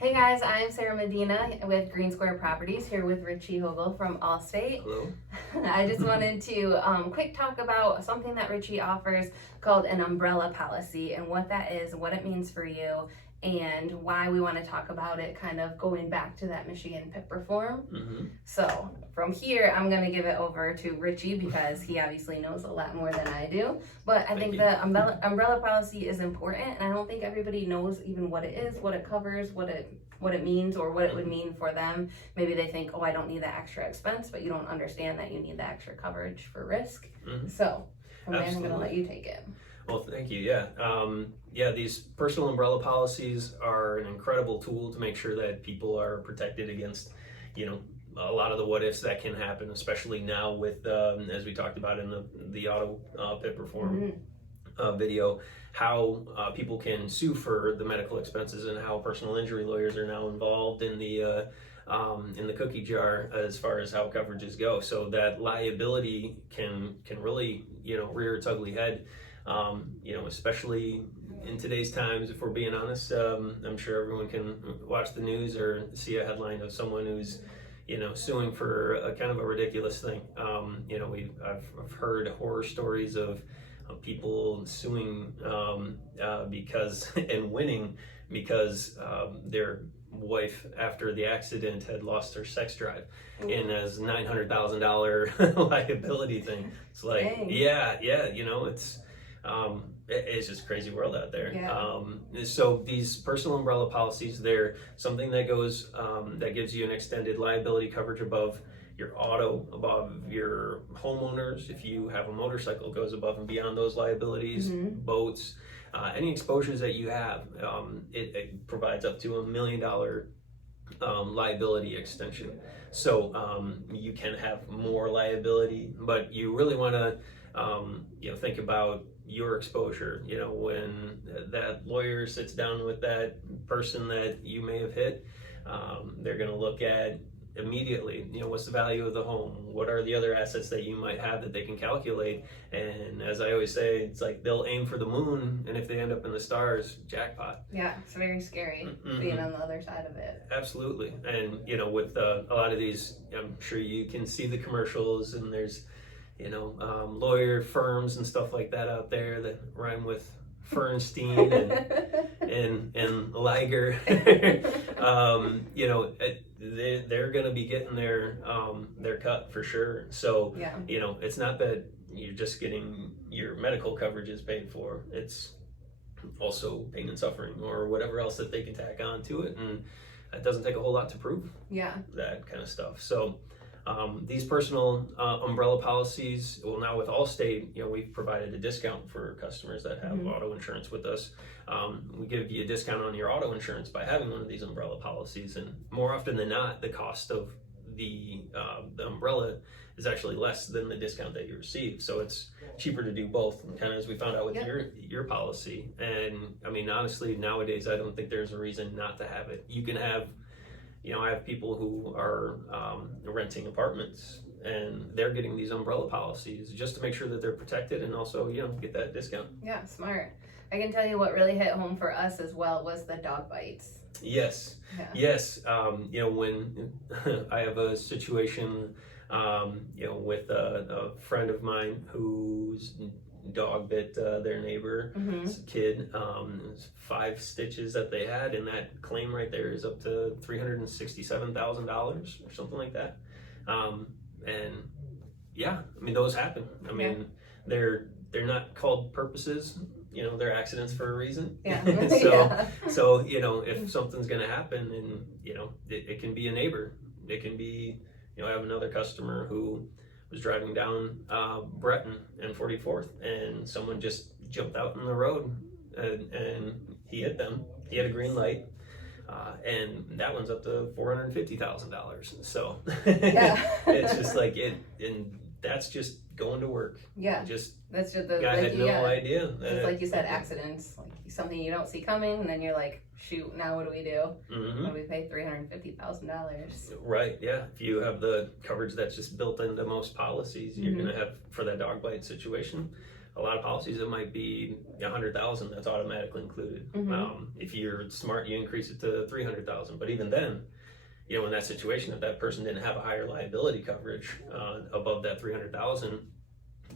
Hey guys, I'm Sarah Medina with Green Square Properties here with Richie from Allstate. Hello. I just wanted to quick talk about something that Richie offers called an umbrella policy and what that is, what it means for you, and why we want to talk about it, kind of going back to that Michigan PIP reform. So from here, I'm going to give it over to Richie because he obviously knows a lot more than I do. But I think the umbrella policy is important, and I don't think everybody knows even what it is, what it covers, what it means, or what it would mean for them. Maybe they think, oh, I don't need that extra expense, but you don't understand that you need the extra coverage for risk. So from there, I'm going to let you take it. Well, thank you. Yeah, these personal umbrella policies are an incredible tool to make sure that people are protected against, a lot of the what ifs that can happen, especially now with, as we talked about in the auto PIP reform video, how people can sue for the medical expenses and how personal injury lawyers are now involved in the cookie jar as far as how coverages go. So that liability can really rear its ugly head. Especially in today's times, if we're being honest. I'm sure everyone can watch the news or see a headline of someone who's suing for a kind of a ridiculous thing. I've heard horror stories of people suing because and winning because their wife after the accident had lost her sex drive and as $900,000 liability thing. It's like, it's just a crazy world out there. So these personal umbrella policies, they're something that goes that gives you an extended liability coverage above your auto, above your homeowners. If you have a motorcycle, it goes above and beyond those liabilities. Boats, any exposures that you have, it provides up to $1 million liability extension. So you can have more liability, but you really want to think about your exposure. When that lawyer sits down with that person that you may have hit, they're going to look at immediately, what's the value of the home? What are the other assets that you might have that they can calculate? And as I always say, it's like they'll aim for the moon, and if they end up in the stars, jackpot. Yeah, it's very scary being on the other side of it. Absolutely. And with a lot of these, I'm sure you can see the commercials, and there's lawyer firms and stuff like that out there that rhyme with Fernstein and Liger. They're going to be getting their cut for sure. So it's not that you're just getting your medical coverages paid for. It's also pain and suffering or whatever else that they can tack on to it, and it doesn't take a whole lot to prove that kind of stuff. So these personal umbrella policies, well, now with Allstate, we've provided a discount for customers that have auto insurance with us. We give you a discount on your auto insurance by having one of these umbrella policies, and more often than not, the cost of the umbrella is actually less than the discount that you receive. So it's cheaper to do both, kind of as we found out with your policy. And I mean, honestly, nowadays, I don't think there's a reason not to have it. You can have I have people who are renting apartments, and they're getting these umbrella policies just to make sure that they're protected and also, get that discount. Yeah, smart. I can tell you what really hit home for us as well was the dog bites. Yes. When I have a situation, with a friend of mine whose dog bit their neighbor kid. 5 stitches that they had, and that claim right there is up to $367,000 or something like that. And those happen. They're not called purposes. They're accidents for a reason. So if something's going to happen, and it can be a neighbor, it can be I have another customer who was driving down Breton and 44th, and someone just jumped out in the road, and he hit them. He had a green light, and that one's up to $450,000. So it's just like it, and that's just going to work. That's just the guy had no idea. It's like you said, accidents, like something you don't see coming, and then you're like, shoot, now what do we do? What do we pay $350,000? Right, yeah. If you have the coverage that's just built into most policies, you're gonna have for that dog bite situation. a lot of policies, it might be 100,000 that's automatically included. If you're smart, you increase it to 300,000. But even then, you know, in that situation, if that person didn't have a higher liability coverage above that 300,000,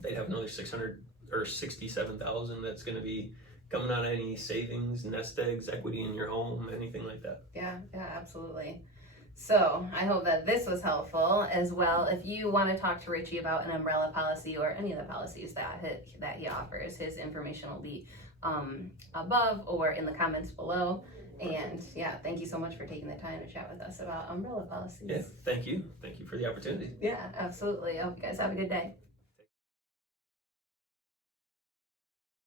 they'd have another 600 or 67,000 that's going to be coming out of any savings, nest eggs, equity in your home, anything like that. Yeah, absolutely. So I hope that this was helpful as well. If you want to talk to Richie about an umbrella policy or any of the policies that he offers, his information will be above or in the comments below. And yeah, thank you so much for taking the time to chat with us about umbrella policies. Yeah, thank you. Thank you for the opportunity. Yeah, absolutely. I hope you guys have a good day.